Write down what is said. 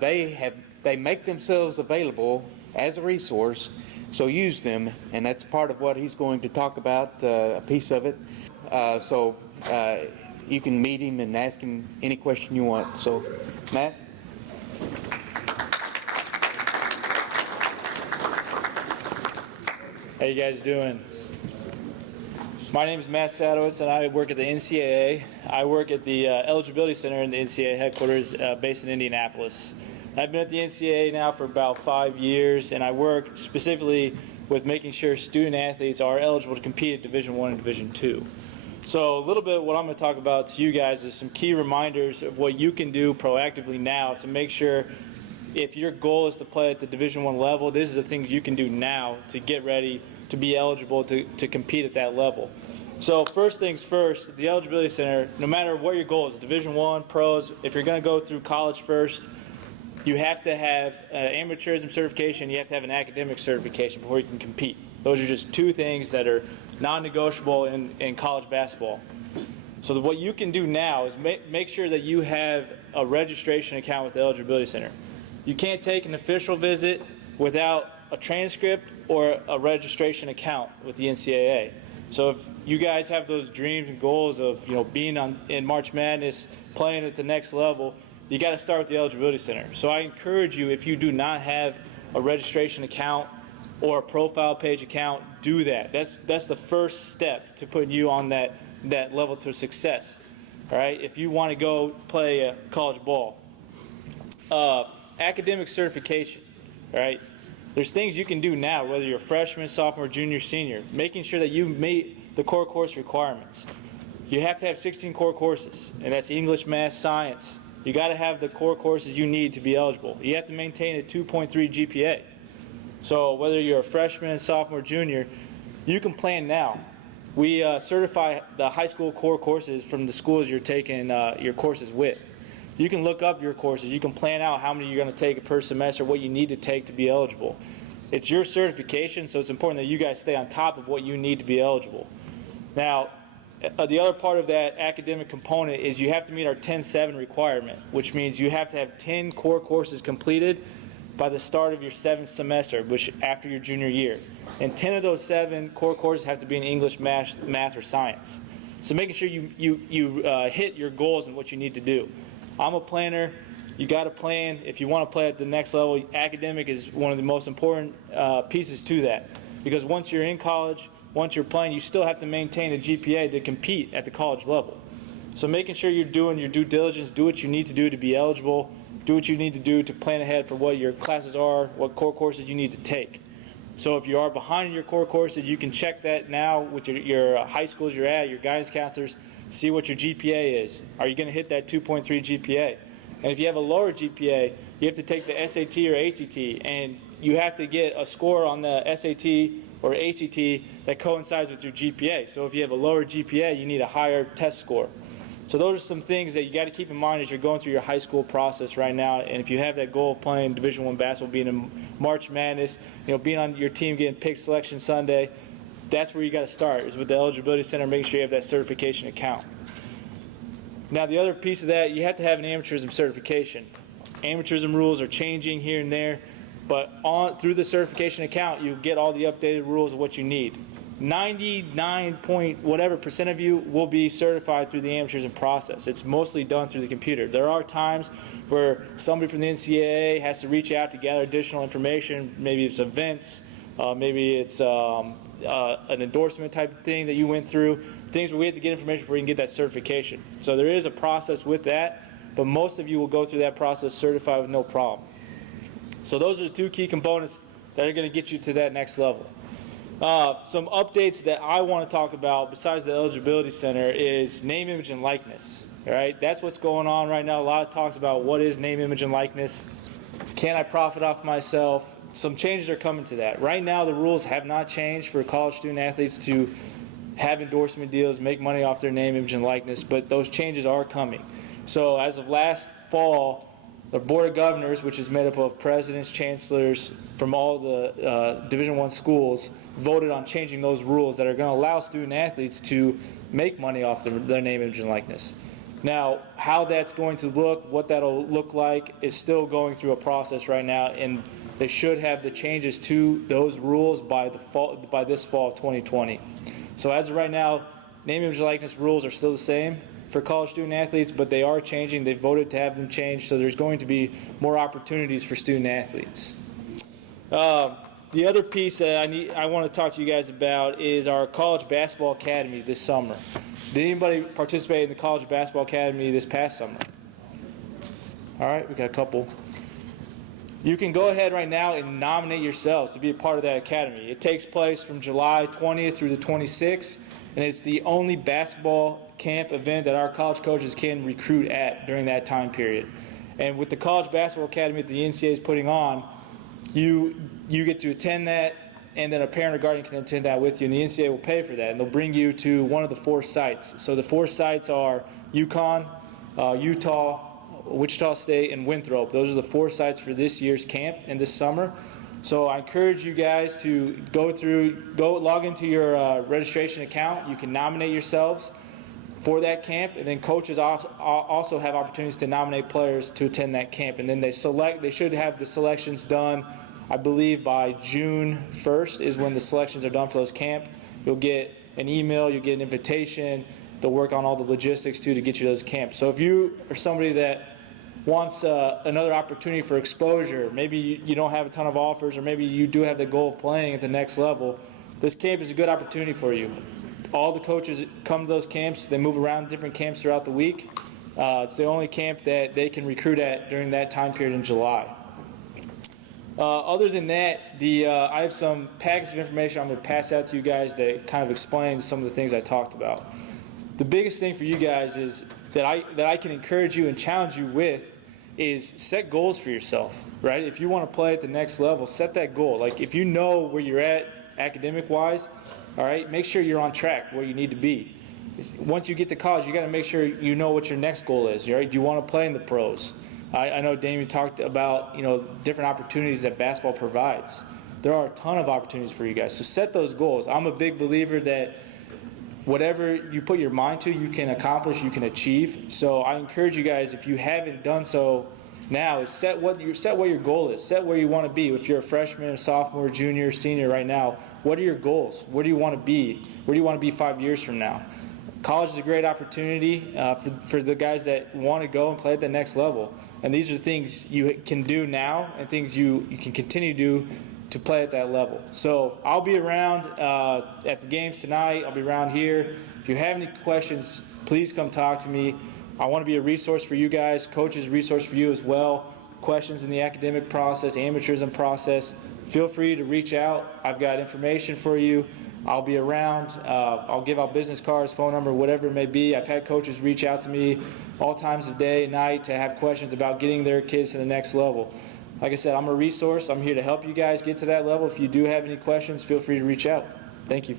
they make themselves available as a resource, so use them, and that's part of what he's going to talk about, a piece of it. So you can meet him and ask him any question you want. So, Matt? How you guys doing? My name is Matt Sadowitz, and I work at the NCAA. I work at the Eligibility Center in the NCAA headquarters based in Indianapolis. I've been at the NCAA now for about 5 years, and I work specifically with making sure student athletes are eligible to compete at Division I and Division II. So a little bit of what I'm going to talk about to you guys is some key reminders of what you can do proactively now to make sure, if your goal is to play at the Division I level, this is the things you can do now to get ready to be eligible to compete at that level. So first things first, the Eligibility Center, no matter what your goal is, Division I, pros, if you're going to go through college first, you have to have an amateurism certification, you have to have an academic certification before you can compete. Those are just two things that are non-negotiable in college basketball. So what you can do now is make sure that you have a registration account with the Eligibility Center. You can't take an official visit without a transcript or a registration account with the NCAA. So if you guys have those dreams and goals of being in March Madness, playing at the next level, you got to start with the Eligibility Center. So I encourage you, if you do not have a registration account or a profile page account, do that. That's the first step to putting you on that level to success. All right, if you want to go play college ball. Academic certification, right? There's things you can do now, whether you're a freshman, sophomore, junior, senior, making sure that you meet the core course requirements. You have to have 16 core courses, and that's English, math, science. You got to have the core courses you need to be eligible. You have to maintain a 2.3 GPA. So whether you're a freshman, sophomore, junior, you can plan now. We certify the high school core courses from the schools you're taking your courses with. You can look up your courses. You can plan out how many you're going to take per semester, what you need to take to be eligible. It's your certification, so it's important that you guys stay on top of what you need to be eligible. Now, the other part of that academic component is you have to meet our 10-7 requirement, which means you have to have 10 core courses completed by the start of your 7th semester, which after your junior year. And 10 of those 7 core courses have to be in English, math, or science. So making sure you hit your goals and what you need to do. I'm a planner. You got to plan. If you want to play at the next level, academic is one of the most important pieces to that. Because once you're in college, once you're playing, you still have to maintain a GPA to compete at the college level. So making sure you're doing your due diligence, do what you need to do to be eligible, do what you need to do to plan ahead for what your classes are, what core courses you need to take. So if you are behind in your core courses, you can check that now with your high schools you're at, your guidance counselors, see what your GPA is. Are you going to hit that 2.3 GPA? And if you have a lower GPA, you have to take the SAT or ACT, and you have to get a score on the SAT or ACT that coincides with your GPA. So if you have a lower GPA, you need a higher test score. So those are some things that you got to keep in mind as you're going through your high school process right now. And if you have that goal of playing Division I basketball, being in March Madness, being on your team, getting picked selection Sunday, that's where you got to start, is with the Eligibility Center, making sure you have that certification account. Now the other piece of that, you have to have an amateurism certification. Amateurism rules are changing here and there, but through the certification account, you get all the updated rules of what you need. 99% of you will be certified through the amateurism process. It's mostly done through the computer. There are times where somebody from the NCAA has to reach out to gather additional information. Maybe it's events, maybe it's an endorsement type of thing that you went through, things where we have to get information before you can get that certification. So there is a process with that, but most of you will go through that process certified with no problem. So those are the two key components that are going to get you to that next level. Some updates that I want to talk about besides the Eligibility Center is name, image, and likeness. All right, that's what's going on right now. A lot of talks about what is name, image, and likeness. Can I profit off myself? Some changes are coming to that. Right now, the rules have not changed for college student athletes to have endorsement deals, make money off their name, image, and likeness, but those changes are coming. So as of last fall, the Board of Governors, which is made up of presidents, chancellors from all the Division I schools, voted on changing those rules that are going to allow student athletes to make money off their name, image, and likeness. Now, how that's going to look, what that'll look like, is still going through a process right now, and they should have the changes to those rules by this fall of 2020. So as of right now, name, image, likeness rules are still the same for college student athletes, but they are changing. They voted to have them changed, so there's going to be more opportunities for student athletes. The other piece that I want to talk to you guys about is our college basketball academy this summer. Did anybody participate in the college basketball academy this past summer? All right, we got a couple. You can go ahead right now and nominate yourselves to be a part of that academy. It takes place from July 20th through the 26th, and it's the only basketball camp event that our college coaches can recruit at during that time period. And with the college basketball academy that the NCAA is putting on, you get to attend that, and then a parent or guardian can attend that with you, and the NCAA will pay for that, and they'll bring you to one of the 4 sites. So the 4 sites are UConn, Utah, Wichita State, and Winthrop. Those are the 4 sites for this year's camp and this summer. So I encourage you guys to go log into your registration account. You can nominate yourselves for that camp, and then coaches also have opportunities to nominate players to attend that camp. And then they should have the selections done, I believe by June 1st is when the selections are done for those camp. You'll get an email, you'll get an invitation. They'll work on all the logistics too to get you to those camps. So if you are somebody that wants another opportunity for exposure, maybe you don't have a ton of offers, or maybe you do have the goal of playing at the next level, this camp is a good opportunity for you. All the coaches come to those camps. They move around different camps throughout the week. It's the only camp that they can recruit at during that time period in July. Other than that, I have some packets of information I'm going to pass out to you guys that kind of explains some of the things I talked about. The biggest thing for you guys is that I can encourage you and challenge you with is set goals for yourself, right? If you want to play at the next level, set that goal. Like if you know where you're at academic-wise, all right, make sure you're on track where you need to be. Once you get to college, you got to make sure you know what your next goal is, right? Do you want to play in the pros? I know Damien talked about, different opportunities that basketball provides. There are a ton of opportunities for you guys. So set those goals. I'm a big believer that whatever you put your mind to, you can accomplish, you can achieve. So I encourage you guys, if you haven't done so now, is set what your goal is. Set where you want to be. If you're a freshman, sophomore, junior, senior right now, what are your goals? Where do you want to be? Where do you want to be 5 years from now? College is a great opportunity for the guys that want to go and play at the next level. And these are things you can do now and things you can continue to do to play at that level. So I'll be around at the games tonight. I'll be around here. If you have any questions, please come talk to me. I want to be a resource for you guys, coaches, resource for you as well. Questions in the academic process, amateurism process, feel free to reach out. I've got information for you. I'll be around. I'll give out business cards, phone number, whatever it may be. I've had coaches reach out to me all times of day and night to have questions about getting their kids to the next level. Like I said, I'm a resource. I'm here to help you guys get to that level. If you do have any questions, feel free to reach out. Thank you.